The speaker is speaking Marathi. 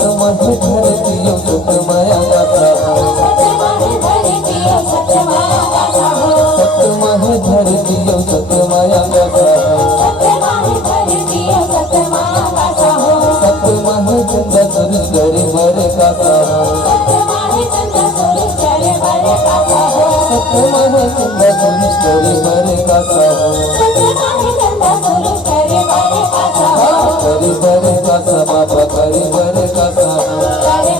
सत्यम है धरतियों सत्यमाया गाथा हो, सत्यम है धरतियों सत्यमाया गाथा हो, सत्यम है धरतियों सत्यमाया गाथा हो, सत्यम है धरतियों सत्यमाया गाथा हो, सत्यम है चंदा सूरज करे बरे गाथा हो, सत्यम है चंदा सूरज करे बरे गाथा हो, सत्यम है चंदा सूरज करे बरे गाथा हो, सत्यम है चंदा सूरज करे बरे गाथा हो, करे बरे गाथा बाबा करे बरे गाथा हो, करे